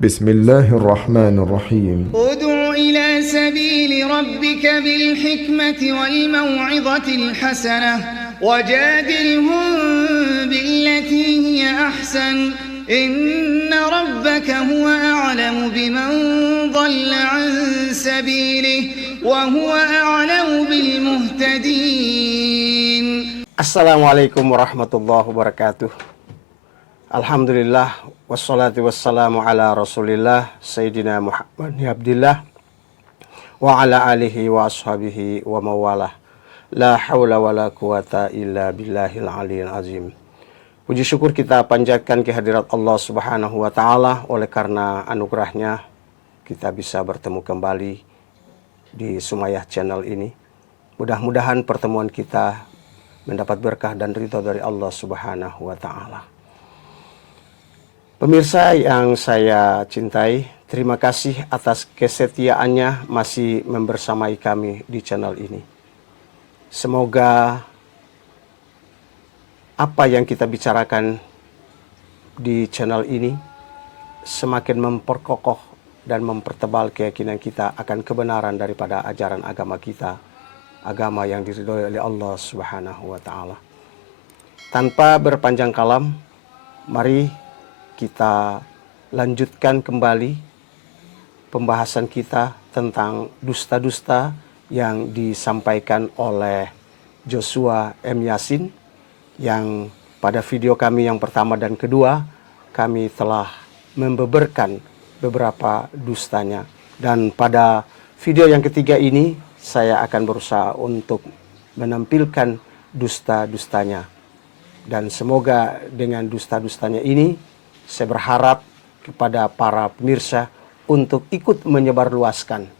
بسم الله الرحمن الرحيم ادع إلى سبيل ربك بالحكمة والموعظة الحسنة وجادلهم بالتي هي أحسن إن ربك هو أعلم بمن ضل عن سبيله وهو أعلم بالمهتدين. Assalamualaikum warahmatullahi wabarakatuh. Alhamdulillah wassalatu wassalamu ala rasulillah Sayyidina Muhammad Abdillah wa ala alihi wa ashabihi wa mawalah. La hawla wa la quwata illa billahil aliyil azim. Puji syukur kita panjatkan kehadirat Allah subhanahu wa ta'ala. Oleh karena anugerahnya kita bisa bertemu kembali di Sumayah Channel ini. Mudah-mudahan pertemuan kita mendapat berkah dan ridha dari Allah subhanahu wa ta'ala. Pemirsa yang saya cintai, terima kasih atas kesetiaannya masih membersamai kami di channel ini. Semoga apa yang kita bicarakan di channel ini semakin memperkokoh dan mempertebal keyakinan kita akan kebenaran daripada ajaran agama kita, agama yang diridhoi oleh Allah subhanahu wa ta'ala. Tanpa berpanjang kalam, mari kita lanjutkan kembali pembahasan kita tentang dusta-dusta yang disampaikan oleh Joshua M. Yasin, yang pada video kami yang pertama dan kedua kami telah membeberkan beberapa dustanya. Dan pada video yang ketiga ini saya akan berusaha untuk menampilkan dusta-dustanya. Dan semoga dengan dusta-dustanya ini saya berharap kepada para pemirsa untuk ikut menyebarluaskan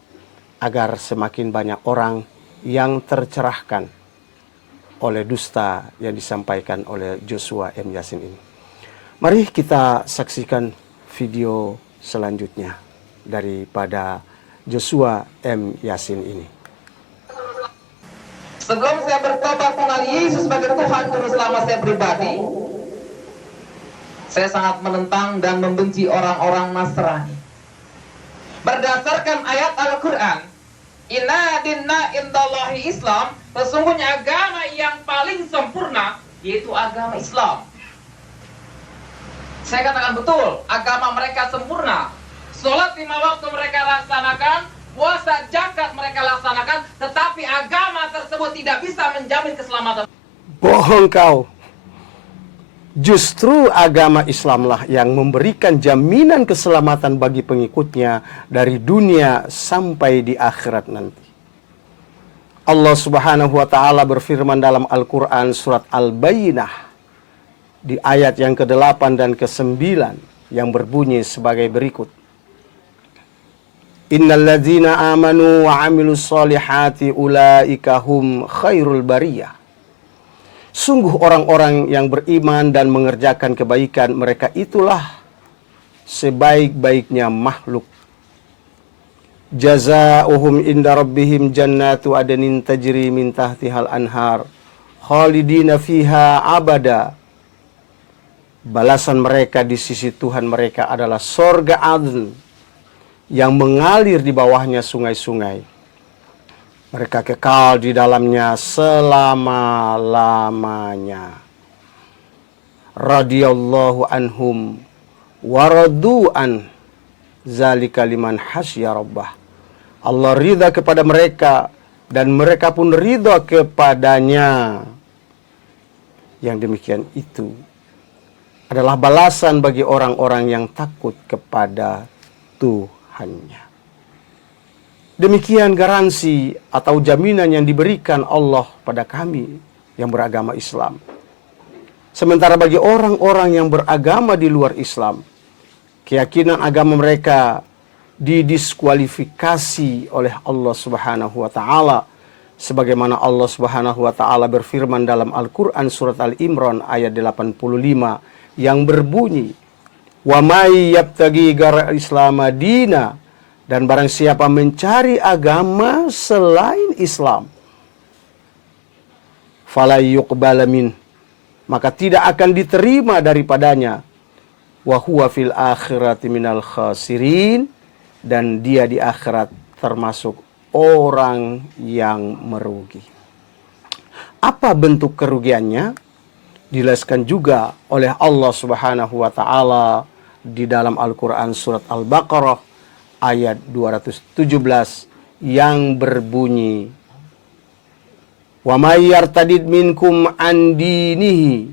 agar semakin banyak orang yang tercerahkan oleh dusta yang disampaikan oleh Joshua M. Yasin ini. Mari kita saksikan video selanjutnya daripada Joshua M. Yasin ini. Sebelum saya bertobat mengenal Yesus sebagai Tuhan Juru Selamat saya pribadi, saya sangat menentang dan membenci orang-orang Nasrani. Berdasarkan ayat Al-Quran, Inna dinna indallahi Islam, sesungguhnya agama yang paling sempurna yaitu agama Islam. Saya katakan betul, agama mereka sempurna. Sholat 5 waktu mereka laksanakan, puasa zakat mereka laksanakan, tetapi agama tersebut tidak bisa menjamin keselamatan. Bohong kau. Justru agama Islamlah yang memberikan jaminan keselamatan bagi pengikutnya dari dunia sampai di akhirat nanti. Allah subhanahu wa ta'ala berfirman dalam Al-Quran surat Al-Bayyinah di ayat yang ke-8 dan ke-9 yang berbunyi sebagai berikut. Innal ladzina amanu wa amilus solihati ulaika hum khairul bariyah. Sungguh orang-orang yang beriman dan mengerjakan kebaikan, mereka itulah sebaik-baiknya makhluk. Jazaohum inda rabbihim jannatu adnin tajri min tahtihal anhar khalidina fiha abada. Balasan mereka di sisi Tuhan mereka adalah sorga Adn yang mengalir di bawahnya sungai-sungai. Mereka kekal di dalamnya selama-lamanya. Radiyallahu anhum waradu'an zalika liman hasya rabbah. Allah ridha kepada mereka dan mereka pun ridha kepadanya. Yang demikian itu adalah balasan bagi orang-orang yang takut kepada Tuhannya. Demikian garansi atau jaminan yang diberikan Allah pada kami yang beragama Islam. Sementara bagi orang-orang yang beragama di luar Islam, keyakinan agama mereka didiskualifikasi oleh Allah Subhanahu wa ta'ala. Sebagaimana Allah Subhanahu wa ta'ala berfirman dalam Al-Quran surat Al-Imran ayat 85 yang berbunyi, "Wa may yabtaghi ghairal Islam dina." Dan barang siapa mencari agama selain Islam, fala yuqbala min, maka tidak akan diterima daripadanya. wa huwa fil akhirati minal khasirin, dan dia di akhirat termasuk orang yang merugi. Apa bentuk kerugiannya? Dijelaskan juga oleh Allah Subhanahu wa taala di dalam Al-Qur'an surat Al-Baqarah ayat 217 yang berbunyi, wa may yartadid minkum an dinihi,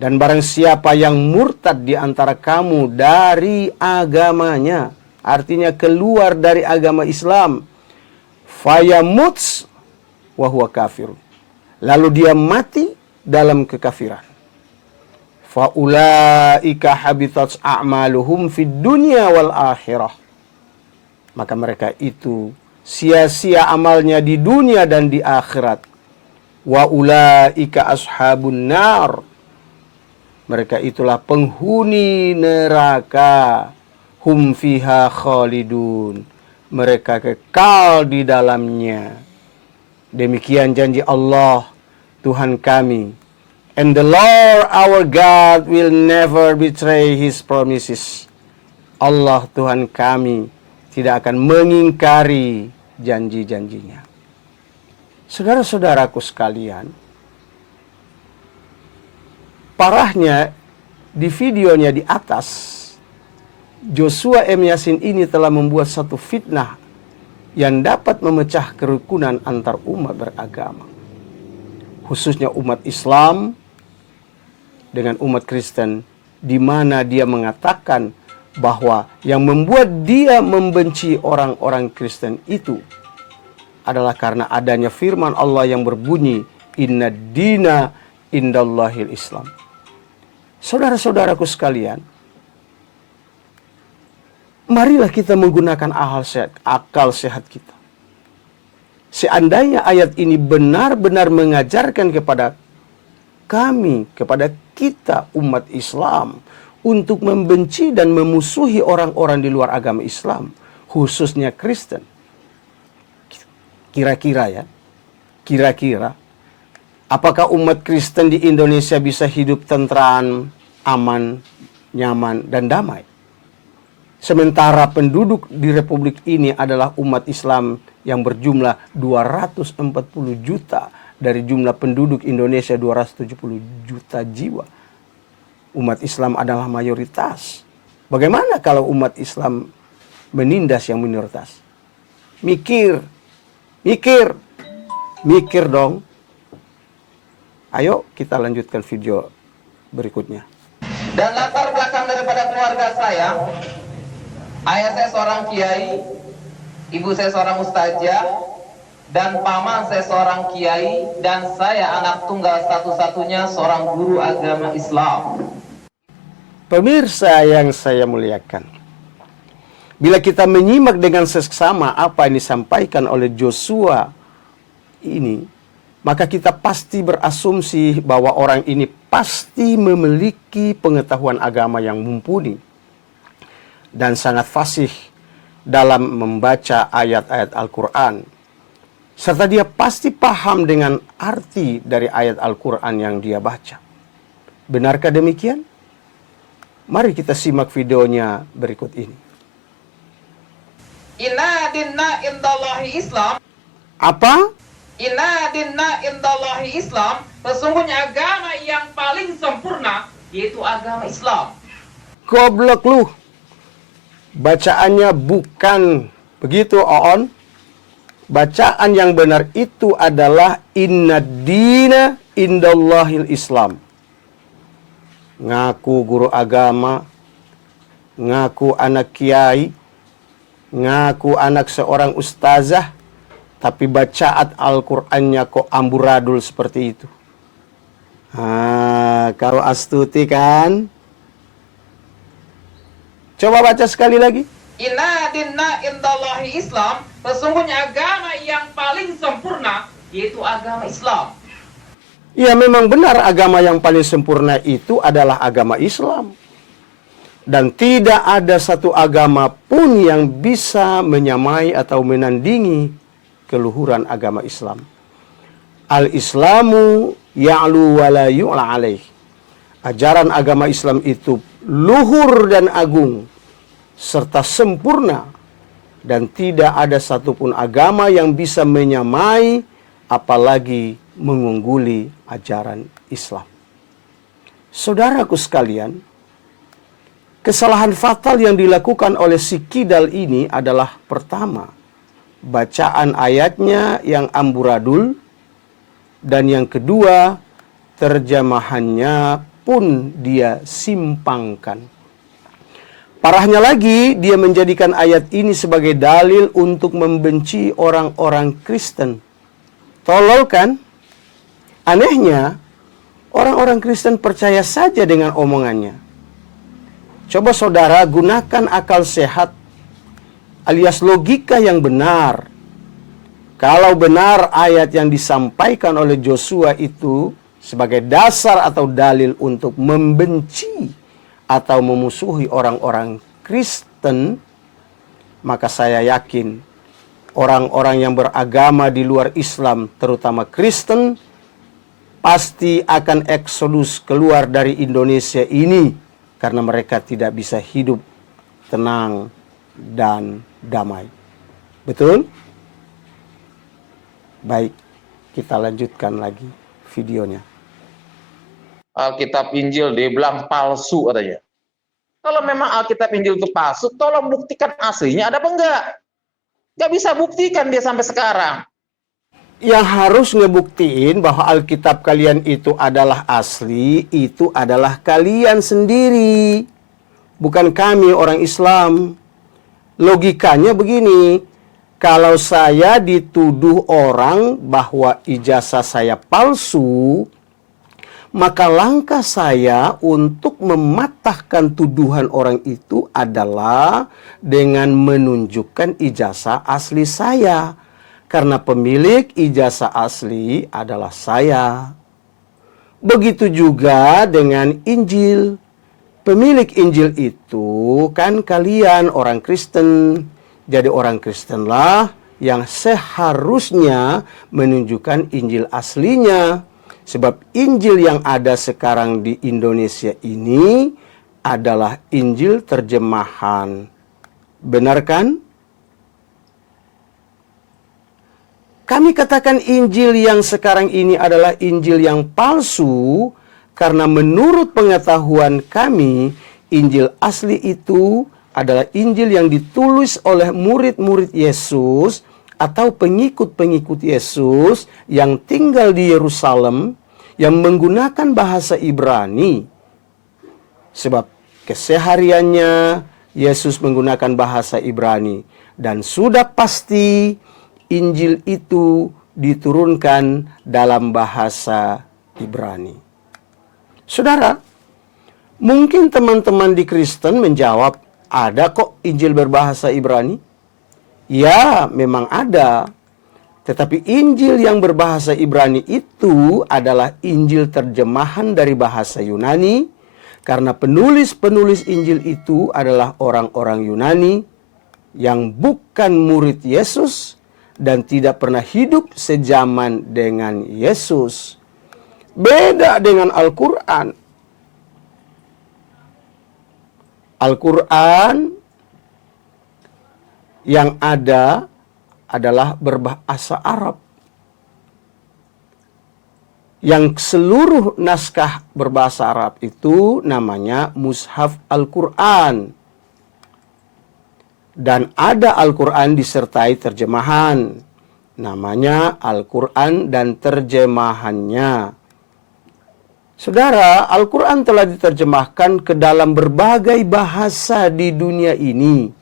dan barang siapa yang murtad di antara kamu dari agamanya, artinya keluar dari agama Islam, fayamuts wa huwa kafir, lalu dia mati dalam kekafiran, faulaika habitat a'maluhum fid dunya wal akhirah, maka mereka itu sia-sia amalnya di dunia dan di akhirat. Wa ulaika ashabun nar, mereka itulah penghuni neraka. Hum fiha khalidun, mereka kekal di dalamnya. Demikian janji Allah Tuhan kami. And the Lord our God will never betray his promises. Allah Tuhan kami tidak akan mengingkari janji-janjinya. Saudara-saudaraku sekalian, parahnya di videonya di atas, Joshua M. Yasin ini telah membuat satu fitnah yang dapat memecah kerukunan antar umat beragama, khususnya umat Islam dengan umat Kristen, di mana dia mengatakan bahwa yang membuat dia membenci orang-orang Kristen itu adalah karena adanya firman Allah yang berbunyi, inna dina indallahil Islam. Saudara-saudaraku sekalian, marilah kita menggunakan akal sehat kita. Seandainya ayat ini benar-benar mengajarkan kepada kami, kepada kita umat Islam, untuk membenci dan memusuhi orang-orang di luar agama Islam, khususnya Kristen. Kira-kira apakah umat Kristen di Indonesia bisa hidup tentram, aman, nyaman, dan damai? Sementara penduduk di Republik ini adalah umat Islam yang berjumlah 240 juta dari jumlah penduduk Indonesia 270 juta jiwa. Umat Islam adalah mayoritas. Bagaimana kalau umat Islam menindas yang minoritas? Mikir dong. Ayo kita lanjutkan video berikutnya. Dan latar belakang daripada keluarga saya, ayah saya seorang kiai, ibu saya seorang ustazah, dan paman saya seorang kiai, dan saya anak tunggal satu-satunya seorang guru agama Islam. Pemirsa yang saya muliakan, bila kita menyimak dengan seksama apa yang disampaikan oleh Joshua ini, maka kita pasti berasumsi bahwa orang ini pasti memiliki pengetahuan agama yang mumpuni dan sangat fasih dalam membaca ayat-ayat Al-Quran, serta dia pasti paham dengan arti dari ayat Al-Quran yang dia baca. Benarkah demikian? Mari kita simak videonya berikut ini. Inna dinna indallahi Islam. Apa? Inna dinna indallahi Islam. Sesungguhnya agama yang paling sempurna yaitu agama Islam. Goblok lu. Bacaannya bukan begitu, Oon. Bacaan yang benar itu adalah inna dina indallahil Islam. Ngaku guru agama, ngaku anak kiai, ngaku anak seorang ustazah, tapi bacaan Al-Qur'annya kok amburadul seperti itu. Karo astuti kan? Coba baca sekali lagi. Inna dinna indallahi Islam. Sesungguhnya agama yang paling sempurna yaitu agama Islam. Ya, memang benar agama yang paling sempurna itu adalah agama Islam. Dan tidak ada satu agama pun yang bisa menyamai atau menandingi keluhuran agama Islam. Al-Islamu ya'lu wa la yu'la alaih. Ajaran agama Islam itu luhur dan agung, serta sempurna, dan tidak ada satupun agama yang bisa menyamai, apalagi mengungguli ajaran Islam. Saudaraku sekalian, kesalahan fatal yang dilakukan oleh si kidal ini adalah pertama, bacaan ayatnya yang amburadul, dan yang kedua, terjemahannya pun dia simpangkan. Parahnya lagi, dia menjadikan ayat ini sebagai dalil untuk membenci orang-orang Kristen. Tolol kan? Anehnya, orang-orang Kristen percaya saja dengan omongannya. Coba saudara gunakan akal sehat alias logika yang benar. Kalau benar ayat yang disampaikan oleh Joshua itu sebagai dasar atau dalil untuk membenci atau memusuhi orang-orang Kristen, maka saya yakin orang-orang yang beragama di luar Islam, terutama Kristen, pasti akan eksodus keluar dari Indonesia ini karena mereka tidak bisa hidup tenang dan damai. Betul? Baik, kita lanjutkan lagi videonya. Alkitab Injil dia bilang palsu katanya. Kalau memang Alkitab Injil itu palsu, tolong buktikan aslinya ada apa enggak? Nggak bisa buktikan dia sampai sekarang. Yang harus ngebuktiin bahwa Alkitab kalian itu adalah asli, itu adalah kalian sendiri. Bukan kami orang Islam. Logikanya begini, kalau saya dituduh orang bahwa ijazah saya palsu, maka langkah saya untuk mematahkan tuduhan orang itu adalah dengan menunjukkan ijazah asli saya. Karena pemilik ijazah asli adalah saya. Begitu juga dengan Injil. Pemilik Injil itu kan kalian orang Kristen. Jadi orang Kristenlah yang seharusnya menunjukkan Injil aslinya. Sebab Injil yang ada sekarang di Indonesia ini adalah Injil terjemahan. Benar kan? Kami katakan Injil yang sekarang ini adalah Injil yang palsu karena menurut pengetahuan kami, Injil asli itu adalah Injil yang ditulis oleh murid-murid Yesus atau pengikut-pengikut Yesus yang tinggal di Yerusalem yang menggunakan bahasa Ibrani. Sebab kesehariannya Yesus menggunakan bahasa Ibrani. Dan sudah pasti Injil itu diturunkan dalam bahasa Ibrani. Saudara, mungkin teman-teman di Kristen menjawab, ada kok Injil berbahasa Ibrani? Ya, memang ada. Tetapi Injil yang berbahasa Ibrani itu adalah Injil terjemahan dari bahasa Yunani, karena penulis-penulis Injil itu adalah orang-orang Yunani yang bukan murid Yesus dan tidak pernah hidup sejaman dengan Yesus. Beda dengan Al-Quran. Al-Quran yang ada adalah berbahasa Arab. Yang seluruh naskah berbahasa Arab itu namanya Mushaf Al-Quran. Dan ada Al-Quran disertai terjemahan. Namanya Al-Quran dan terjemahannya. Saudara, Al-Quran telah diterjemahkan ke dalam berbagai bahasa di dunia ini.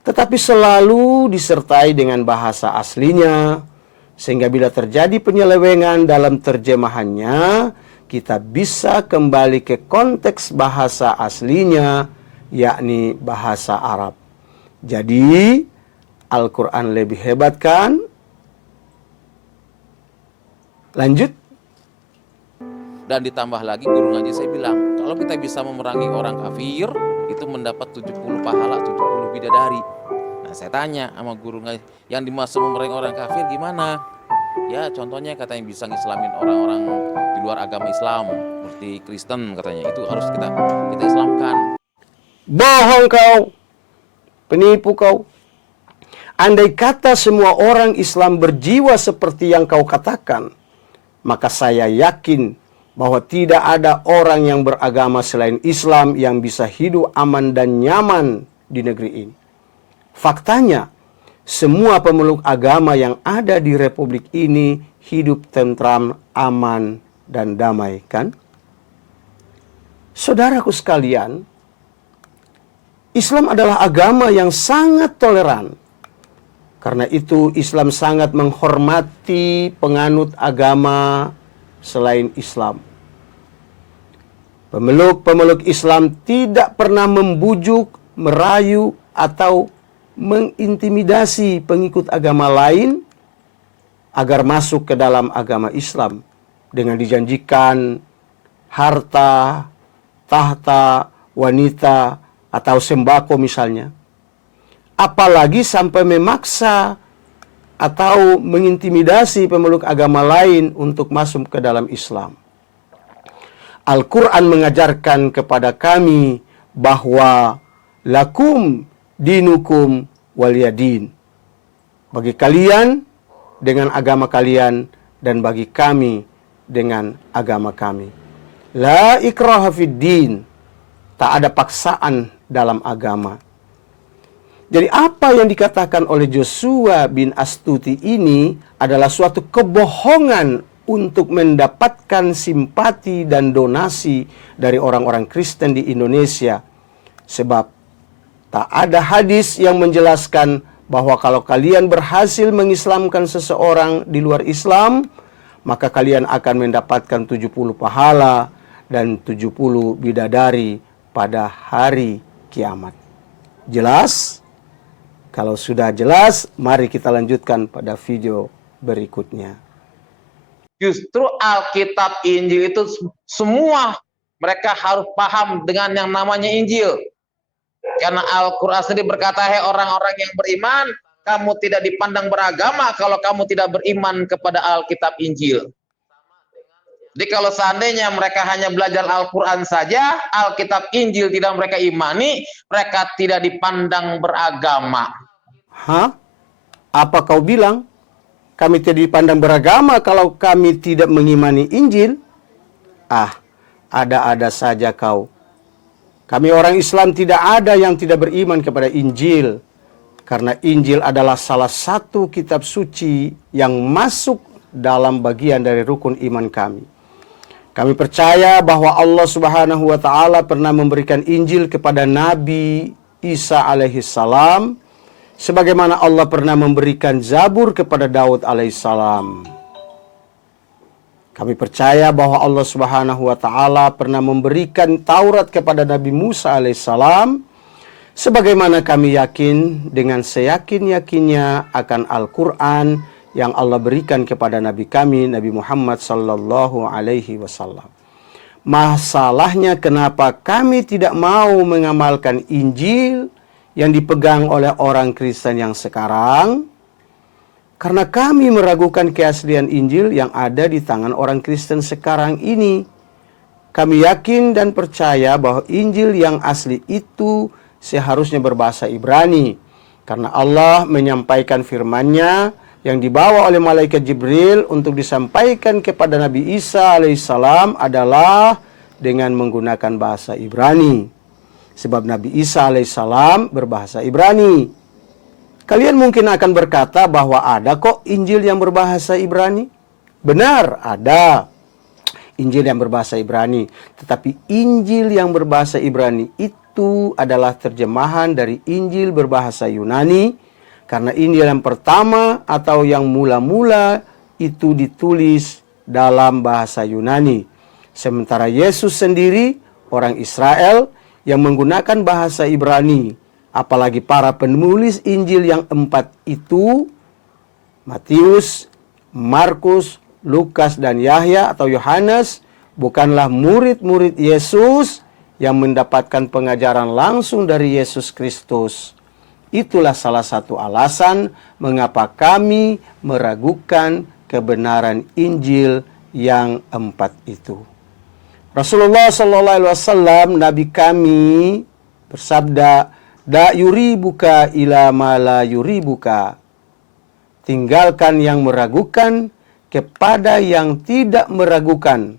Tetapi selalu disertai dengan bahasa aslinya. Sehingga bila terjadi penyelewengan dalam terjemahannya, kita bisa kembali ke konteks bahasa aslinya, yakni bahasa Arab. Jadi, Al-Quran lebih hebat kan? Lanjut. Dan ditambah lagi guru ngaji saya bilang, kalau kita bisa memerangi orang kafir, itu mendapat 70 pahala, 70 bidadari. Nah saya tanya sama guru ngaji, yang dimaksud memerangi orang kafir gimana? Ya contohnya katanya bisa ngislamin orang-orang di luar agama Islam, seperti Kristen katanya, itu harus kita Islamkan. Bohong kau, penipu kau. Andai kata semua orang Islam berjiwa seperti yang kau katakan, maka saya yakin bahwa tidak ada orang yang beragama selain Islam yang bisa hidup aman dan nyaman di negeri ini. Faktanya, semua pemeluk agama yang ada di Republik ini hidup tentram, aman, dan damai, kan? Saudaraku sekalian, Islam adalah agama yang sangat toleran. Karena itu Islam sangat menghormati penganut agama selain Islam. Pemeluk-pemeluk Islam tidak pernah membujuk, merayu, atau mengintimidasi pengikut agama lain agar masuk ke dalam agama Islam dengan dijanjikan harta, tahta, wanita, atau sembako misalnya. Apalagi sampai memaksa atau mengintimidasi pemeluk agama lain untuk masuk ke dalam Islam. Al-Quran mengajarkan kepada kami bahwa lakum dinukum waliyadin. Bagi kalian dengan agama kalian dan bagi kami dengan agama kami. La ikraha fid din. Tak ada paksaan dalam agama. Jadi apa yang dikatakan oleh Joshua bin Astuti ini adalah suatu kebohongan untuk mendapatkan simpati dan donasi dari orang-orang Kristen di Indonesia. Sebab tak ada hadis yang menjelaskan bahwa kalau kalian berhasil mengislamkan seseorang di luar Islam, maka kalian akan mendapatkan 70 pahala dan 70 bidadari pada hari kiamat. Jelas? Kalau sudah jelas, mari kita lanjutkan pada video berikutnya. Justru Alkitab Injil itu semua mereka harus paham dengan yang namanya Injil. Karena Al-Quran sendiri berkata, "Hei orang-orang yang beriman, kamu tidak dipandang beragama kalau kamu tidak beriman kepada Alkitab Injil." Jadi kalau seandainya mereka hanya belajar Al-Quran saja, Alkitab Injil tidak mereka imani, mereka tidak dipandang beragama. Hah? Apa kau bilang? Kami tidak dipandang beragama kalau kami tidak mengimani Injil? Ah, ada-ada saja kau. Kami orang Islam tidak ada yang tidak beriman kepada Injil. Karena Injil adalah salah satu kitab suci yang masuk dalam bagian dari rukun iman kami. Kami percaya bahwa Allah Subhanahu wa Ta'ala pernah memberikan Injil kepada Nabi Isa alaihissalam, sebagaimana Allah pernah memberikan Zabur kepada Daud alaihissalam. Kami percaya bahwa Allah Subhanahu wa Ta'ala pernah memberikan Taurat kepada Nabi Musa alaihissalam, sebagaimana kami yakin dengan seyakin-yakinnya akan Al-Quran yang Allah berikan kepada Nabi kami, Nabi Muhammad sallallahu alaihi wasallam. Masalahnya kenapa kami tidak mau mengamalkan Injil yang dipegang oleh orang Kristen yang sekarang? Karena kami meragukan keaslian Injil yang ada di tangan orang Kristen sekarang ini. Kami yakin dan percaya bahwa Injil yang asli itu seharusnya berbahasa Ibrani. Karena Allah menyampaikan firman-Nya yang dibawa oleh malaikat Jibril untuk disampaikan kepada Nabi Isa alaihissalam adalah dengan menggunakan bahasa Ibrani. Sebab Nabi Isa alaihissalam berbahasa Ibrani. Kalian mungkin akan berkata bahwa ada kok Injil yang berbahasa Ibrani. Benar, ada Injil yang berbahasa Ibrani. Tetapi Injil yang berbahasa Ibrani itu adalah terjemahan dari Injil berbahasa Yunani. Karena Injil yang pertama atau yang mula-mula itu ditulis dalam bahasa Yunani. Sementara Yesus sendiri, orang Israel yang menggunakan bahasa Ibrani. Apalagi para penulis Injil yang 4 itu, Matius, Markus, Lukas, dan Yahya atau Yohanes, bukanlah murid-murid Yesus yang mendapatkan pengajaran langsung dari Yesus Kristus. Itulah salah satu alasan mengapa kami meragukan kebenaran Injil yang 4 itu. Rasulullah sallallahu alaihi wasallam, Nabi kami bersabda, "Da yuribuka ila ma la yuribuka." Tinggalkan yang meragukan kepada yang tidak meragukan.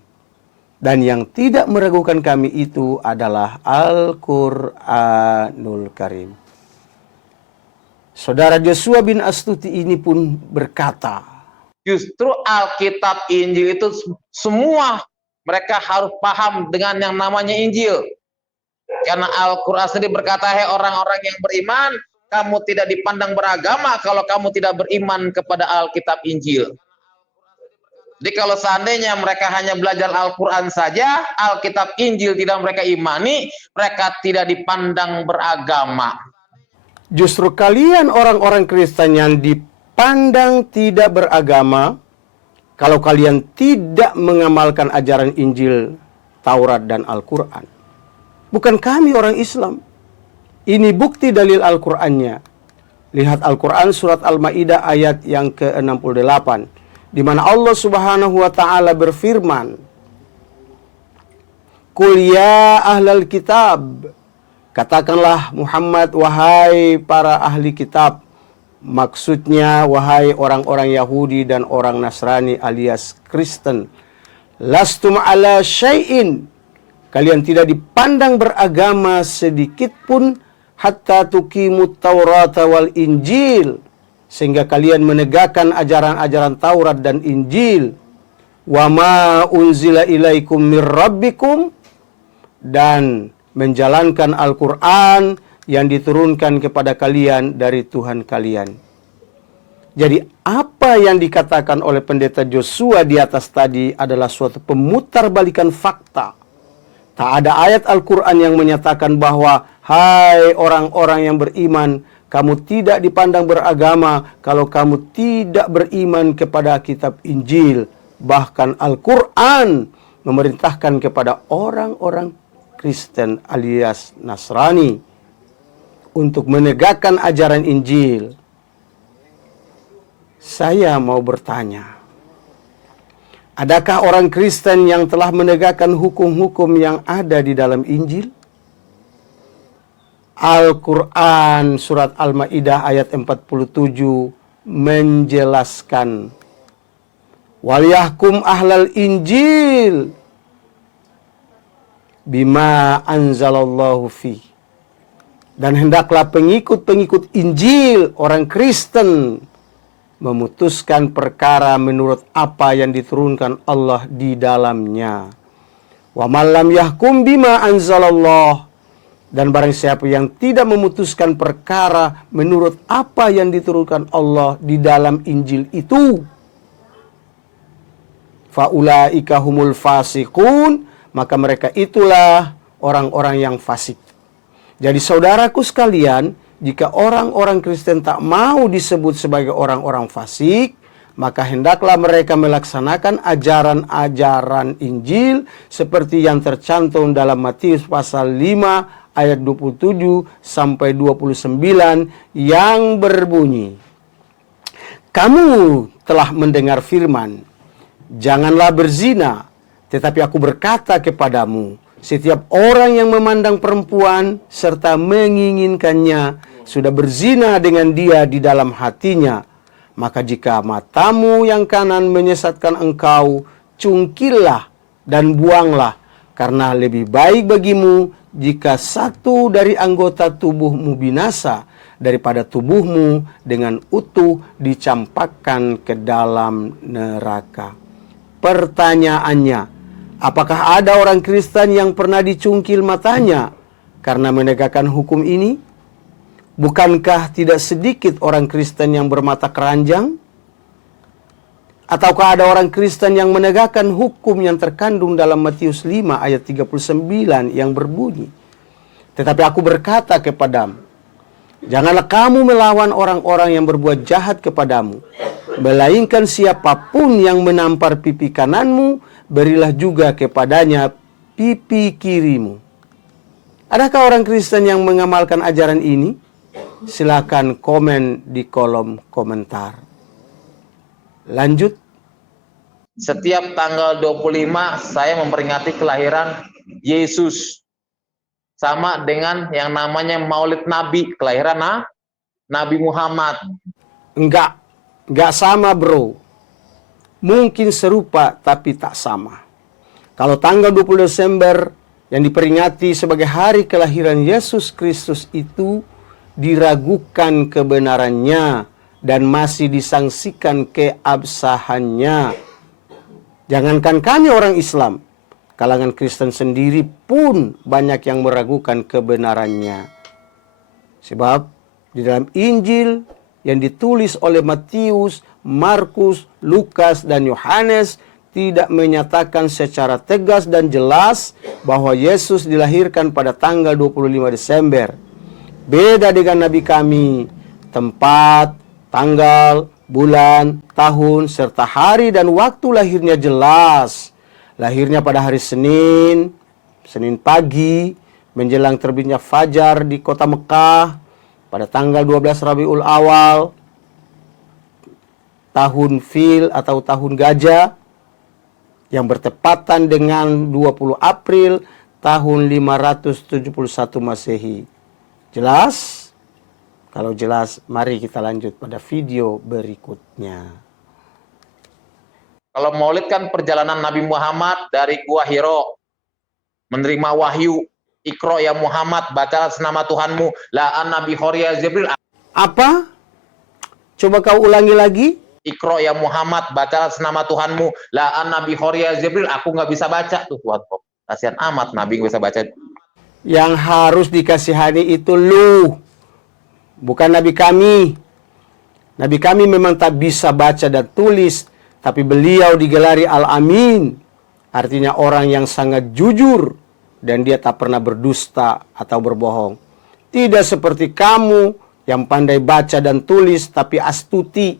Dan yang tidak meragukan kami itu adalah Al-Qur'anul Karim. Saudara Joshua bin Astuti ini pun berkata, Justru Alkitab Injil itu semua mereka harus paham dengan yang namanya Injil. Karena Al-Quran sendiri berkata, "Hei orang-orang yang beriman, kamu tidak dipandang beragama kalau kamu tidak beriman kepada Alkitab Injil." Jadi kalau seandainya mereka hanya belajar Al-Quran saja, Alkitab Injil tidak mereka imani, mereka tidak dipandang beragama. justru kalian orang-orang Kristen yang dipandang tidak beragama, kalau kalian tidak mengamalkan ajaran Injil, Taurat, dan Al-Quran. Bukan kami orang Islam. Ini bukti dalil Al-Qurannya. Lihat Al-Quran surat Al-Ma'idah ayat yang ke-68. Di mana Allah Subhanahu wa Ta'ala berfirman, "Qul ya ahlal kitab." Katakanlah Muhammad, wahai para ahli kitab. Maksudnya wahai orang-orang Yahudi dan orang Nasrani alias Kristen. Lastum ala syai'in. Kalian tidak dipandang beragama sedikit pun hatta tuqimut Taurata wal Injil. Sehingga kalian menegakkan ajaran-ajaran Taurat dan Injil. Wa ma unzila ilaikum mir rabbikum. Dan menjalankan Al-Quran yang diturunkan kepada kalian dari Tuhan kalian. Jadi apa yang dikatakan oleh pendeta Joshua di atas tadi adalah suatu pemutarbalikan fakta. Tak ada ayat Al-Quran yang menyatakan bahwa, hai orang-orang yang beriman, kamu tidak dipandang beragama kalau kamu tidak beriman kepada kitab Injil. Bahkan Al-Quran memerintahkan kepada orang-orang Kristen alias Nasrani untuk menegakkan ajaran Injil. Saya mau bertanya, adakah orang Kristen yang telah menegakkan hukum-hukum yang ada di dalam Injil? Al-Quran surat Al-Ma'idah ayat 47 menjelaskan, "Wal yahkum ahlal Injil bima anzalallahu fi." Dan hendaklah pengikut-pengikut Injil, orang Kristen, memutuskan perkara menurut apa yang diturunkan Allah di dalamnya. Wa man lam yahkum bima anzalallah. Dan barang siapa yang tidak memutuskan perkara menurut apa yang diturunkan Allah di dalam Injil itu, faulaika humul fasiqun, maka mereka itulah orang-orang yang fasik. Jadi saudaraku sekalian, jika orang-orang Kristen tak mau disebut sebagai orang-orang fasik, maka hendaklah mereka melaksanakan ajaran-ajaran Injil seperti yang tercantum dalam Matius pasal 5 ayat 27 sampai 29 yang berbunyi, "Kamu telah mendengar firman, janganlah berzina, tetapi aku berkata kepadamu, setiap orang yang memandang perempuan serta menginginkannya sudah berzina dengan dia di dalam hatinya. Maka jika matamu yang kanan menyesatkan engkau, cungkillah dan buanglah, karena lebih baik bagimu jika satu dari anggota tubuhmu binasa daripada tubuhmu dengan utuh dicampakkan ke dalam neraka." Pertanyaannya, apakah ada orang Kristen yang pernah dicungkil matanya karena menegakkan hukum ini? Bukankah tidak sedikit orang Kristen yang bermata keranjang? Ataukah ada orang Kristen yang menegakkan hukum yang terkandung dalam Matius 5 ayat 39 yang berbunyi, "Tetapi aku berkata kepadamu, janganlah kamu melawan orang-orang yang berbuat jahat kepadamu, melainkan siapapun yang menampar pipi kananmu, berilah juga kepadanya pipi kirimu." Adakah orang Kristen yang mengamalkan ajaran ini? Silakan komen di kolom komentar. Lanjut. Setiap tanggal 25 saya memperingati kelahiran Yesus. Sama dengan yang namanya Maulid Nabi, kelahiran Nabi Muhammad. Enggak sama bro. Mungkin serupa tapi tak sama. Kalau tanggal 20 Desember yang diperingati sebagai hari kelahiran Yesus Kristus itu diragukan kebenarannya dan masih disangsikan keabsahannya. Jangankan kami orang Islam, kalangan Kristen sendiri pun banyak yang meragukan kebenarannya. Sebab di dalam Injil yang ditulis oleh Matius, Markus, Lukas, dan Yohanes tidak menyatakan secara tegas dan jelas bahwa Yesus dilahirkan pada tanggal 25 Desember. Beda dengan Nabi kami, tempat, tanggal, bulan, tahun, serta hari dan waktu lahirnya jelas. Lahirnya pada hari Senin pagi, menjelang terbitnya fajar di kota Mekah, pada tanggal 12 Rabiul Awal, tahun Fil atau tahun gajah, yang bertepatan dengan 20 April tahun 571 Masehi. Jelas? Kalau jelas, mari kita lanjut pada video berikutnya. Kalau Maulid kan perjalanan Nabi Muhammad dari Gua Hiro, menerima wahyu. Iqra ya Muhammad, bacalah senama Tuhanmu. La Nabi Horia Jibril. Apa? Coba kau ulangi lagi. Iqra ya Muhammad, bacalah senama Tuhanmu. La Nabi Horia Jibril. Aku nggak bisa baca tuh, Tuhan kok. Kasihan amat Nabi nggak bisa baca. Yang harus dikasihani itu lu, bukan Nabi kami. Nabi kami memang tak bisa baca dan tulis, tapi beliau digelari Al-Amin, artinya orang yang sangat jujur, dan dia tak pernah berdusta atau berbohong. Tidak seperti kamu yang pandai baca dan tulis, tapi astuti,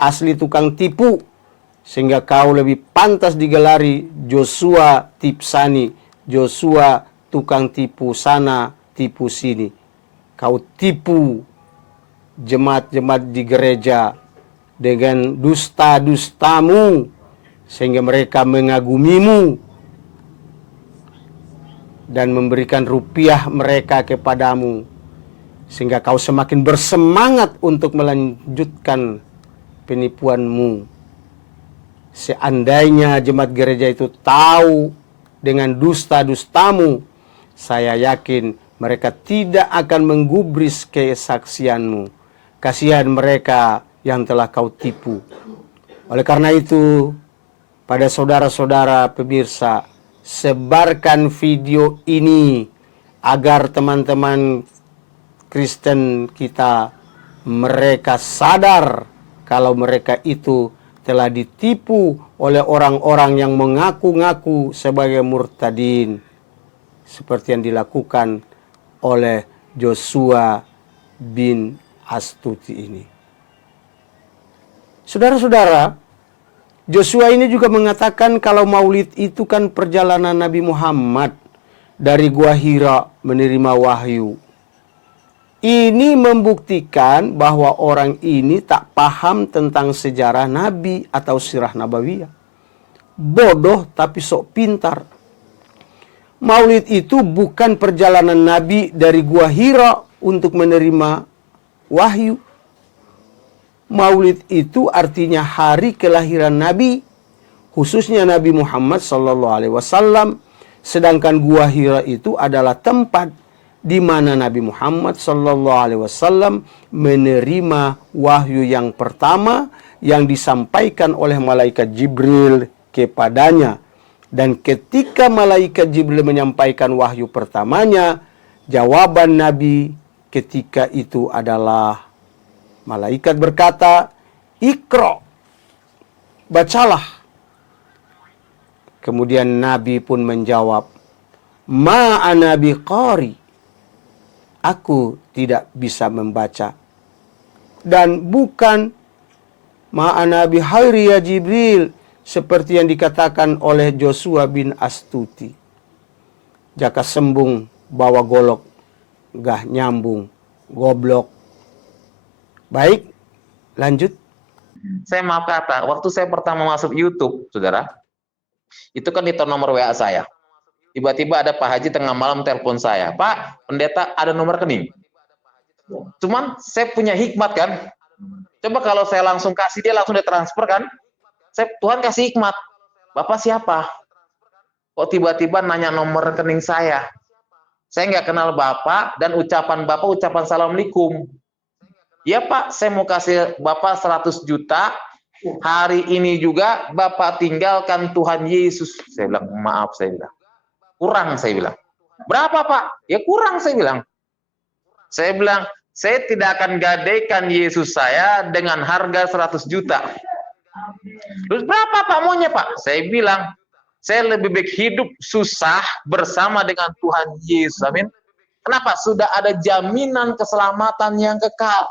asli tukang tipu, sehingga kau lebih pantas digelari Joshua Tipsani, Joshua tukang tipu sana, tipu sini. Kau tipu jemaat-jemaat di gereja dengan dusta-dustamu, sehingga mereka mengagumimu dan memberikan rupiah mereka kepadamu, sehingga kau semakin bersemangat untuk melanjutkan penipuanmu. Seandainya jemaat gereja itu tahu dengan dusta-dustamu, saya yakin mereka tidak akan menggubris kesaksianmu. Kasihan mereka yang telah kau tipu. Oleh karena itu, pada saudara-saudara pemirsa, sebarkan video ini agar teman-teman Kristen kita mereka sadar kalau mereka itu telah ditipu oleh orang-orang yang mengaku-ngaku sebagai murtadin, seperti yang dilakukan oleh Joshua bin Astuti ini. Saudara-saudara, Joshua ini juga mengatakan kalau Maulid itu kan perjalanan Nabi Muhammad dari Gua Hira menerima wahyu. Ini membuktikan bahwa orang ini tak paham tentang sejarah Nabi atau sirah nabawiyah. Bodoh tapi sok pintar. Maulid itu bukan perjalanan Nabi dari Gua Hira untuk menerima wahyu. Maulid itu artinya hari kelahiran Nabi, khususnya Nabi Muhammad SAW. Sedangkan Gua Hira itu adalah tempat di mana Nabi Muhammad SAW menerima wahyu yang pertama yang disampaikan oleh malaikat Jibril kepadanya. Dan ketika malaikat Jibril menyampaikan wahyu pertamanya, jawaban Nabi ketika itu adalah, malaikat berkata, Iqra, bacalah. Kemudian Nabi pun menjawab, Ma ana biqari, aku tidak bisa membaca. Dan bukan Ma ana bihairi ya Jibril, seperti yang dikatakan oleh Joshua bin Astuti. Jaka sembung bawa golok, gah nyambung goblok. Baik, lanjut. Saya maaf kata, waktu saya pertama masuk YouTube, saudara, itu kan di nomor WA saya. Tiba-tiba ada Pak Haji tengah malam telepon saya, Pak, pendeta ada nomor rekening. Cuman saya punya hikmat kan. Coba kalau saya langsung kasih dia langsung ditransfer kan. Tuhan kasih hikmat. Bapak siapa? Kok tiba-tiba nanya nomor rekening saya? Saya nggak kenal Bapak dan ucapan Bapak ucapan Assalamualaikum. Ya Pak, saya mau kasih Bapak 100 juta. Hari ini juga Bapak tinggalkan Tuhan Yesus. Saya bilang, maaf, saya bilang. Kurang, saya bilang. Berapa Pak? Ya kurang, saya bilang. Saya bilang, saya tidak akan gadaikan Yesus saya dengan harga 100 juta. Terus berapa Pak maunya Pak? Saya bilang, saya lebih baik hidup susah bersama dengan Tuhan Yesus. Amin. Kenapa? Sudah ada jaminan keselamatan yang kekal.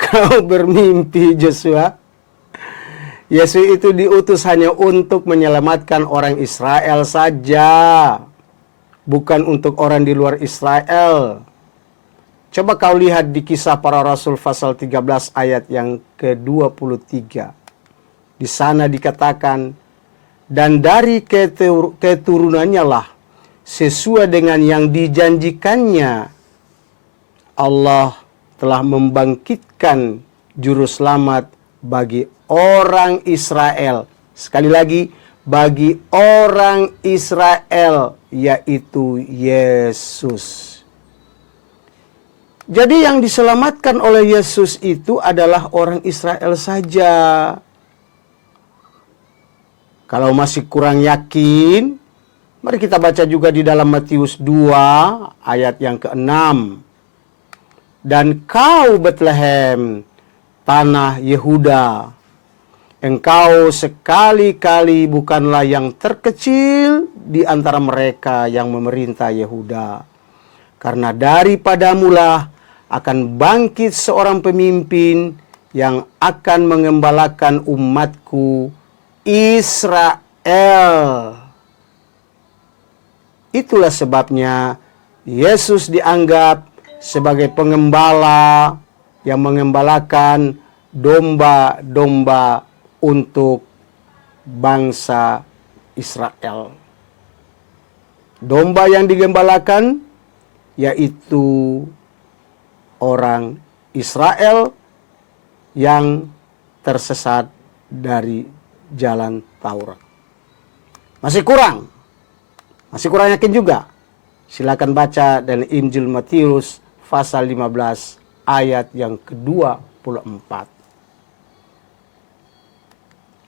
Kau bermimpi, Joshua. Yesus itu diutus hanya untuk menyelamatkan orang Israel saja, bukan untuk orang di luar Israel. Coba kau lihat di Kisah Para Rasul pasal 13 ayat yang ke-23. Di sana dikatakan, dan dari keturunannya lah, sesuai dengan yang dijanjikannya, Allah telah membangkitkan juru selamat bagi orang Israel. Sekali lagi, bagi orang Israel, yaitu Yesus. Jadi yang diselamatkan oleh Yesus itu adalah orang Israel saja. Kalau masih kurang yakin, mari kita baca juga di dalam Matius 2 ayat yang ke-6. Dan kau Betlehem, tanah Yehuda, engkau sekali-kali bukanlah yang terkecil di antara mereka yang memerintah Yehuda. Karena daripadamulah akan bangkit seorang pemimpin yang akan mengembalakan umatku Israel. Itulah sebabnya Yesus dianggap sebagai pengembala yang mengembalakan domba-domba untuk bangsa Israel. Domba yang digembalakan yaitu orang Israel yang tersesat dari jalan Taurat. Masih kurang yakin juga. Silakan baca dari Injil Matius pasal 15 ayat yang ke-24.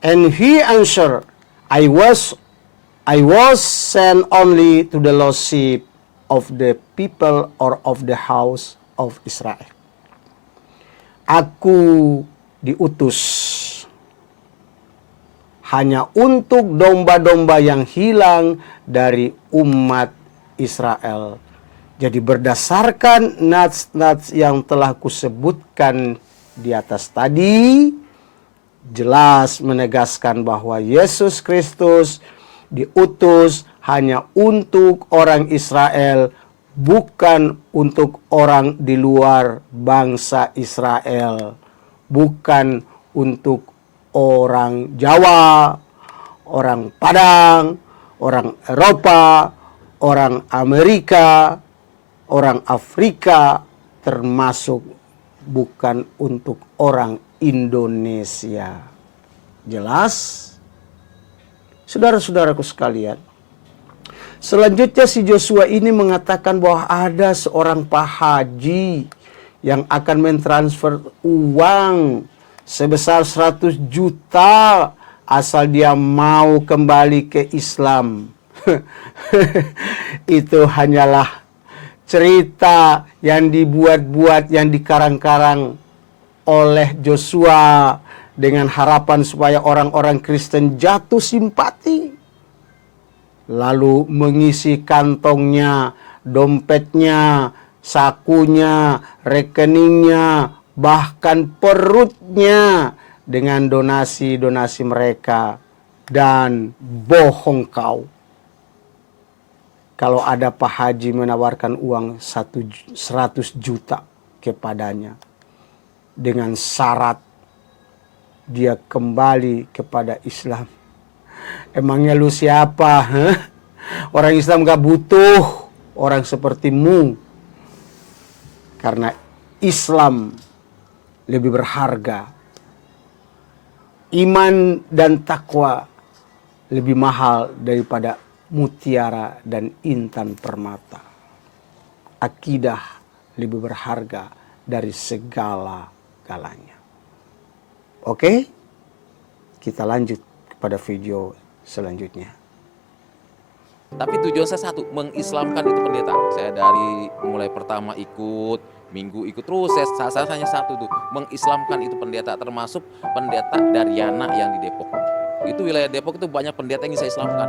And he answered, I was sent only to the lost sheep of the people or of the house of Israel. Aku diutus hanya untuk domba-domba yang hilang dari umat Israel. Jadi berdasarkan nats-nats yang telah kusebutkan di atas tadi, jelas menegaskan bahwa Yesus Kristus diutus hanya untuk orang Israel, bukan untuk orang di luar bangsa Israel, bukan untuk orang Jawa, orang Padang, orang Eropa, orang Amerika, orang Afrika, termasuk bukan untuk orang Indonesia. Jelas? Saudara-saudaraku sekalian, selanjutnya si Joshua ini mengatakan bahwa ada seorang Pak Haji yang akan mentransfer uang sebesar 100 juta asal dia mau kembali ke Islam. Itu hanyalah cerita yang dibuat-buat, yang dikarang-karang oleh Joshua dengan harapan supaya orang-orang Kristen jatuh simpati, lalu mengisi kantongnya, dompetnya, sakunya, rekeningnya, bahkan perutnya dengan donasi-donasi mereka. Dan bohong kau kalau ada Pak Haji menawarkan uang 100 juta kepadanya dengan syarat dia kembali kepada Islam. Emangnya lu siapa? Huh? Orang Islam gak butuh orang sepertimu. Karena Islam lebih berharga. Iman dan takwa lebih mahal daripada mutiara dan intan permata. Akidah lebih berharga dari segala-galanya. Oke? Kita lanjut kepada video selanjutnya. Tapi tujuan saya satu, mengislamkan itu pendeta. Saya dari mulai pertama ikut, minggu ikut, terus saya hanya satu tuh, mengislamkan itu pendeta, termasuk pendeta dari Yana yang di Depok. Itu wilayah Depok itu banyak pendeta yang saya islamkan.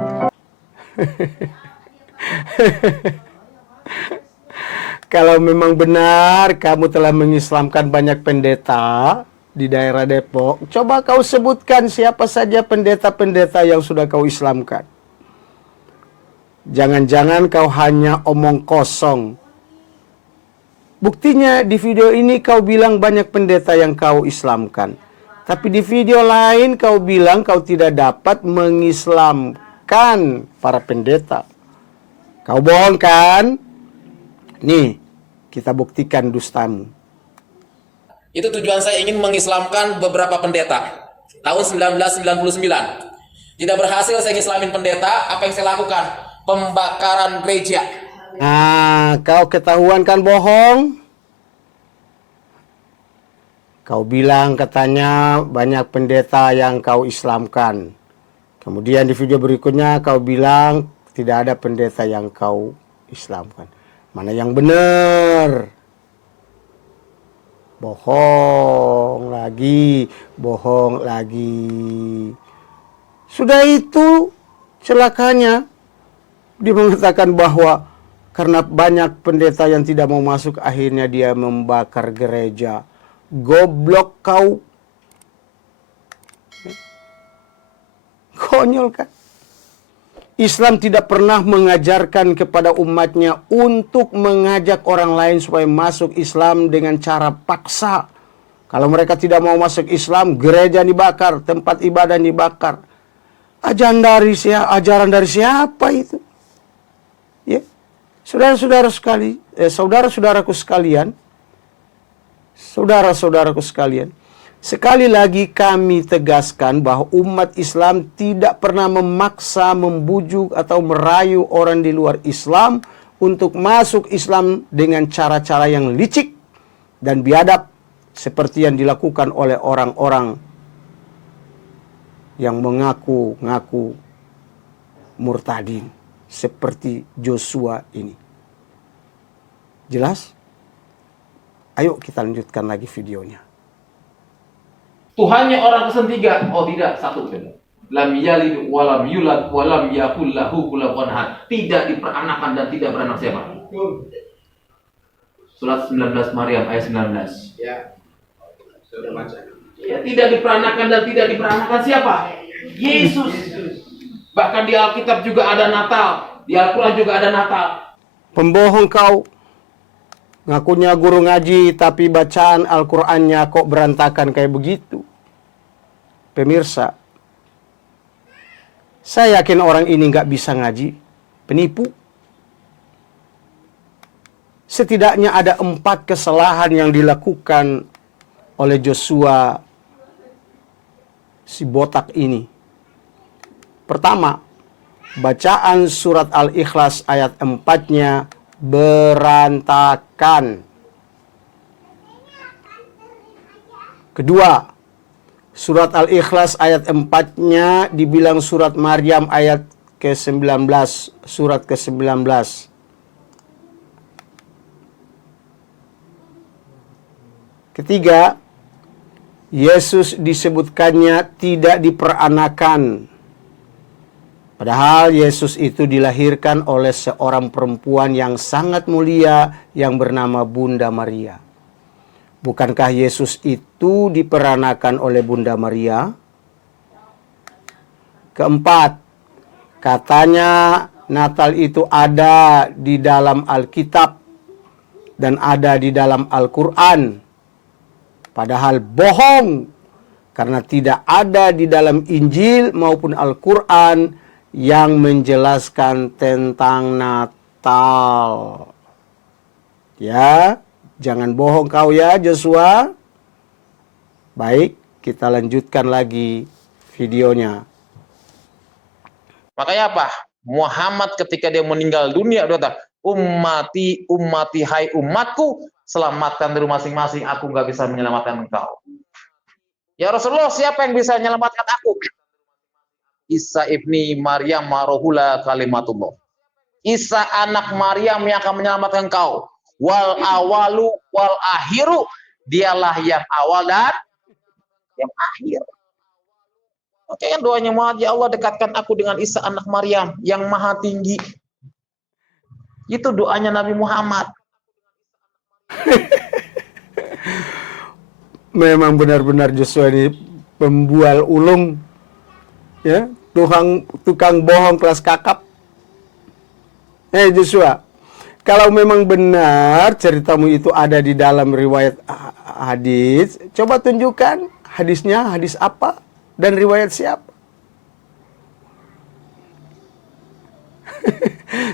Kalau memang benar kamu telah mengislamkan banyak pendeta di daerah Depok, coba kau sebutkan siapa saja pendeta-pendeta yang sudah kau islamkan. Jangan-jangan kau hanya omong kosong. Buktinya di video ini kau bilang banyak pendeta yang kau islamkan. Tapi di video lain kau bilang kau tidak dapat mengislamkan para pendeta. Kau bohong kan? Nih, kita buktikan dustamu. Itu tujuan saya, ingin mengislamkan beberapa pendeta. Tahun 1999. Tidak berhasil saya islamin pendeta, apa yang saya lakukan? Pembakaran gereja. Nah, kau ketahuan kan bohong? Kau bilang katanya banyak pendeta yang kau islamkan. Kemudian di video berikutnya kau bilang tidak ada pendeta yang kau islamkan. Mana yang benar? Bohong lagi, bohong lagi. Sudah itu celakanya. Dia mengatakan bahwa karena banyak pendeta yang tidak mau masuk, akhirnya dia membakar gereja. Goblok kau. Konyol kan? Islam tidak pernah mengajarkan kepada umatnya untuk mengajak orang lain supaya masuk Islam dengan cara paksa. Kalau mereka tidak mau masuk Islam, gereja dibakar, tempat ibadah dibakar. Ajaran dari siapa itu? Ya, saudara-saudaraku sekalian, saudara-saudaraku sekalian, sekali lagi kami tegaskan bahwa umat Islam tidak pernah memaksa, membujuk atau merayu orang di luar Islam untuk masuk Islam dengan cara-cara yang licik dan biadab seperti yang dilakukan oleh orang-orang yang mengaku-ngaku murtadin seperti Joshua ini. Jelas? Ayo kita lanjutkan lagi videonya. Tuhannya orang ketiga? Oh tidak, satu. Lam yalid walam yulad walam yakul lahu kufuwan ahad. Tidak diperanakan dan tidak beranak siapa? Surat 19 Maryam ayat 19. Ya. Sudah baca. Ya, tidak diperanakan dan tidak diperanakan siapa? Yesus. Bahkan di Alkitab juga ada Natal, di Al-Quran juga ada Natal. Pembohong kau. Ngakunya guru ngaji, tapi bacaan Al-Qur'annya kok berantakan kayak begitu. Pemirsa, saya yakin orang ini nggak bisa ngaji, penipu. Setidaknya ada 4 kesalahan yang dilakukan oleh Joshua si botak ini. Pertama, bacaan surat Al-Ikhlas ayat 4-nya berantakan. Kedua, surat Al-Ikhlas ayat 4-nya dibilang surat Maryam ayat ke-19, surat ke-19. Ketiga, Yesus disebutkannya tidak diperanakan. Padahal Yesus itu dilahirkan oleh seorang perempuan yang sangat mulia yang bernama Bunda Maria. Bukankah Yesus itu diperanakan oleh Bunda Maria? Keempat, katanya Natal itu ada di dalam Alkitab dan ada di dalam Al-Quran. Padahal bohong. Karena tidak ada di dalam Injil maupun Al-Quran yang menjelaskan tentang Natal. Ya, jangan bohong kau ya Joshua. Baik, kita lanjutkan lagi videonya. Makanya apa? Muhammad ketika dia meninggal dunia, dia kata, ummati, ummati, hai umatku, selamatkan diri masing-masing, aku nggak bisa menyelamatkan engkau. Ya Rasulullah, siapa yang bisa menyelamatkan aku? Isa ibni Maryam marohula kalimatullah. Isa anak Maryam yang akan menyelamatkan engkau. Wal awalu wal akhiru, dialah yang awal dan yang akhir. Oke, kan doanya Muhammad, ya Allah dekatkan aku dengan Isa anak Maryam yang maha tinggi. Itu doanya Nabi Muhammad. Memang benar-benar Joshua ini pembual ulung, ya, tukang bohong kelas kakap. Joshua, kalau memang benar ceritamu itu ada di dalam riwayat hadis, coba tunjukkan hadisnya, hadis apa dan riwayat siapa.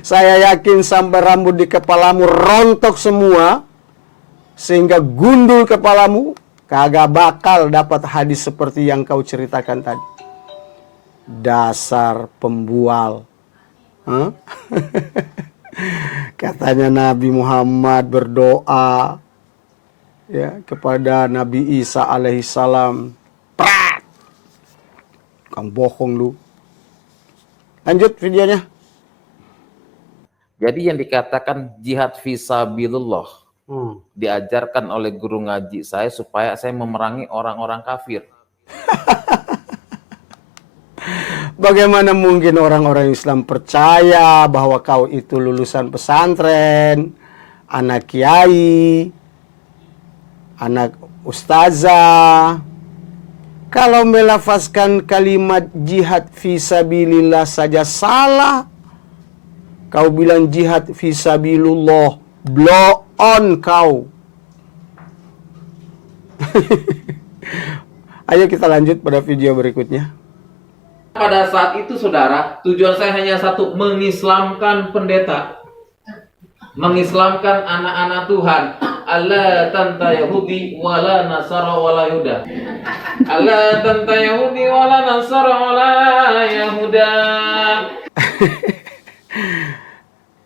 Saya yakin sampai rambut di kepalamu rontok semua, sehingga gundul kepalamu, kagak bakal dapat hadis seperti yang kau ceritakan tadi. Dasar pembual. Katanya Nabi Muhammad berdoa ya kepada Nabi Isa alaihissalam. Prat! Kang bohong lu. Lanjut videonya. Jadi yang dikatakan jihad fisabilillah diajarkan oleh guru ngaji saya supaya saya memerangi orang-orang kafir. Bagaimana mungkin orang-orang Islam percaya bahwa kau itu lulusan pesantren, anak kiai, anak ustazah? Kalau melafazkan kalimat jihad fisabilillah saja salah, kau bilang jihad fisabilillah, blow on kau. Ayo kita lanjut pada video berikutnya. Pada saat itu saudara, tujuan saya hanya satu, mengislamkan pendeta, mengislamkan anak-anak Tuhan. Allah tanta Yahudi wala Nasara wala Yuda. Allah tanta Yahudi wala Nasara wala Yahuda.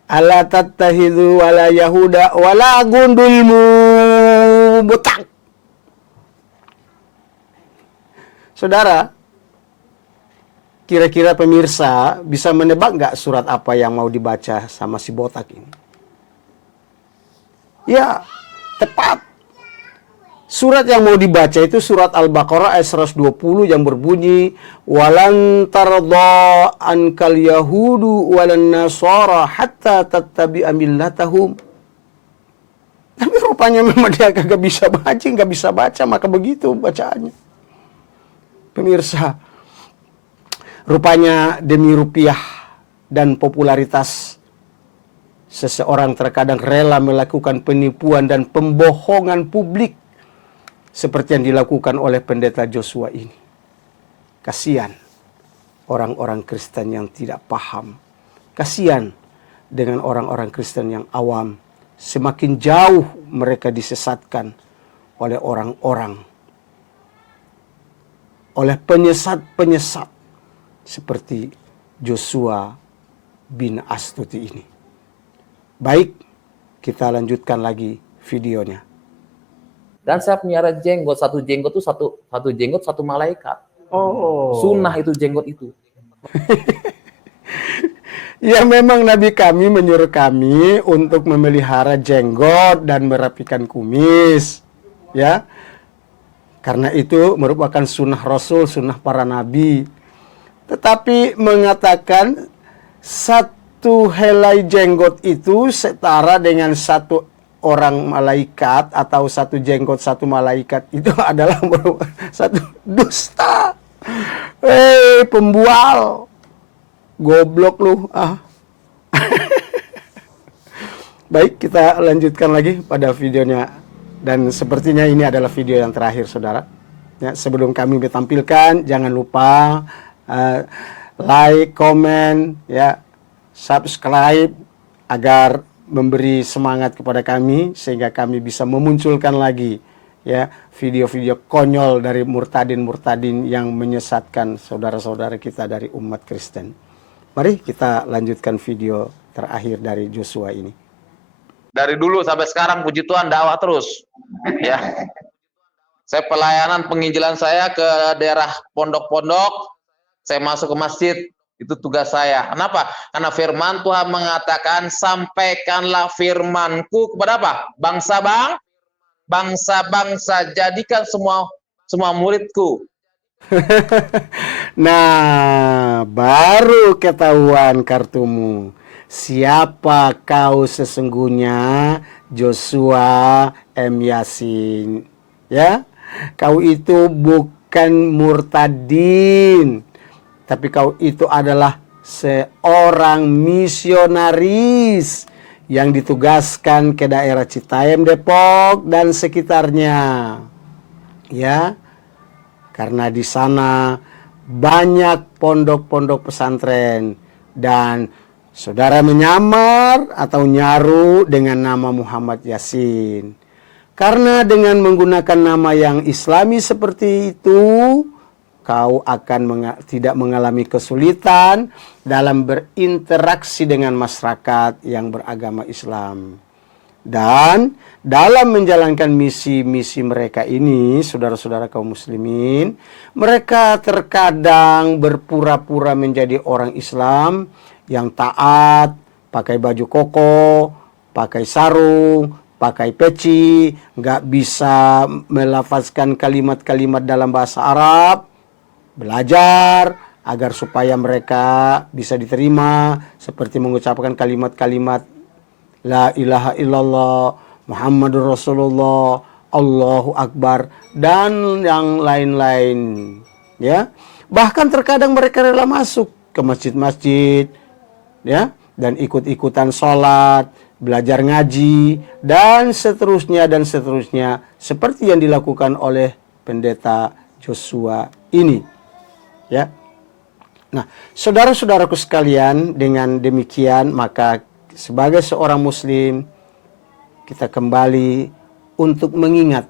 Ala tattahidu wala Yahuda wala gundulmu butak. Saudara, kira-kira pemirsa bisa menebak nggak surat apa yang mau dibaca sama si botak ini? Ya, tepat. Surat yang mau dibaca itu surat Al-Baqarah ayat 120 yang berbunyi walan tardha ankal yahudu walan nasara hatta tattabi'a millatahum. Tapi rupanya memang dia kagak bisa baca, maka begitu bacaannya. Pemirsa, rupanya demi rupiah dan popularitas, seseorang terkadang rela melakukan penipuan dan pembohongan publik seperti yang dilakukan oleh pendeta Joshua ini. Kasihan orang-orang Kristen yang tidak paham. Kasihan dengan orang-orang Kristen yang awam. Semakin jauh mereka disesatkan oleh orang-orang, oleh penyesat-penyesat seperti Joshua bin Astuti ini. Baik, kita lanjutkan lagi videonya. Dan saya pelihara jenggot, satu jenggot itu satu jenggot satu malaikat. Oh. Sunnah itu jenggot itu. Ya memang Nabi kami menyuruh kami untuk memelihara jenggot dan merapikan kumis. Ya. Karena itu merupakan sunnah Rasul, sunnah para nabi. Tetapi mengatakan satu helai jenggot itu setara dengan satu orang malaikat, atau satu jenggot satu malaikat, itu adalah satu dusta. Pembual, goblok lu. Baik, kita lanjutkan lagi pada videonya, dan sepertinya ini adalah video yang terakhir, saudara. Ya, sebelum kami tampilkan, jangan lupa like, komen, ya, subscribe agar memberi semangat kepada kami sehingga kami bisa memunculkan lagi, ya, video-video konyol dari murtadin-murtadin yang menyesatkan saudara-saudara kita dari umat Kristen. Mari kita lanjutkan video terakhir dari Joshua ini. Dari dulu sampai sekarang puji Tuhan dakwah terus. Ya. Saya pelayanan penginjilan saya ke daerah pondok-pondok, saya masuk ke masjid, itu tugas saya. Kenapa? Karena firman Tuhan mengatakan, sampaikanlah firmanku kepada apa? Bangsa-bangsa, jadikan semua muridku. Nah, baru ketahuan kartumu. Siapa kau sesungguhnya? Joshua M. Yasin. Ya, kau itu bukan murtadin, tapi kau itu adalah seorang misionaris yang ditugaskan ke daerah Citayam, Depok dan sekitarnya. Ya, karena di sana banyak pondok-pondok pesantren dan saudara menyamar atau nyaru dengan nama Muhammad Yasin. Karena dengan menggunakan nama yang islami seperti itu, kau akan tidak mengalami kesulitan dalam berinteraksi dengan masyarakat yang beragama Islam. Dan dalam menjalankan misi-misi mereka ini, saudara-saudara kaum muslimin, mereka terkadang berpura-pura menjadi orang Islam yang taat, pakai baju koko, pakai sarung, pakai peci, nggak bisa melafazkan kalimat-kalimat dalam bahasa Arab, belajar agar supaya mereka bisa diterima, seperti mengucapkan kalimat-kalimat La ilaha illallah, Muhammadur Rasulullah, Allahu Akbar, dan yang lain-lain. Ya, bahkan terkadang mereka rela masuk ke masjid-masjid, ya, dan ikut-ikutan sholat, belajar ngaji, dan seterusnya, seperti yang dilakukan oleh pendeta Joshua ini. Ya. Nah, saudara-saudaraku sekalian, dengan demikian maka sebagai seorang muslim kita kembali untuk mengingat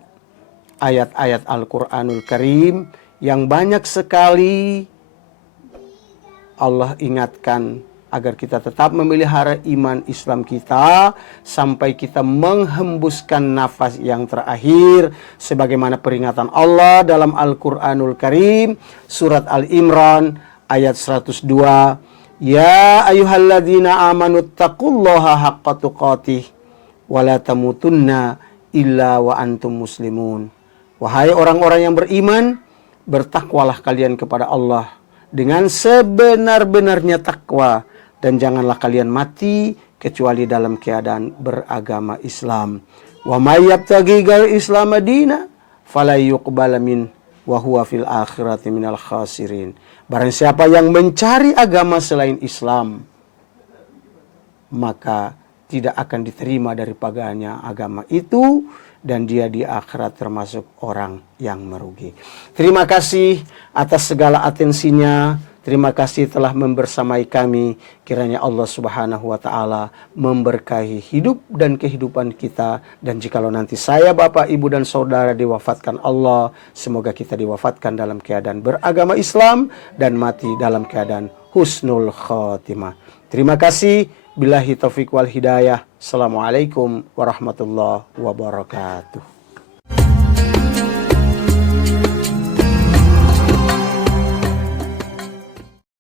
ayat-ayat Al-Qur'anul Karim yang banyak sekali Allah ingatkan agar kita tetap memelihara iman Islam kita sampai kita menghembuskan nafas yang terakhir, sebagaimana peringatan Allah dalam Al-Qur'anul Karim surat Al-Imran ayat 102, Ya ayyuhalladzina amanu taqullaha haqqa tuqatih wa la tamutunna illa wa antum muslimun. Wahai orang-orang yang beriman, bertakwalah kalian kepada Allah dengan sebenar-benarnya takwa, dan janganlah kalian mati kecuali dalam keadaan beragama Islam. Wa may yabtaghi ghairal Islam madina fala yuqbala min wa huwa fil akhirati minal khasirin. Barang siapa yang mencari agama selain Islam, maka tidak akan diterima daripadanya agama itu, dan dia di akhirat termasuk orang yang merugi. Terima kasih atas segala atensinya. Terima kasih telah membersamai kami. Kiranya Allah Subhanahu wa Ta'ala memberkahi hidup dan kehidupan kita. Dan jikalau nanti saya, Bapak, Ibu, dan Saudara diwafatkan Allah, semoga kita diwafatkan dalam keadaan beragama Islam dan mati dalam keadaan husnul khotimah. Terima kasih. Billahi taufiq wal hidayah. Assalamualaikum warahmatullahi wabarakatuh.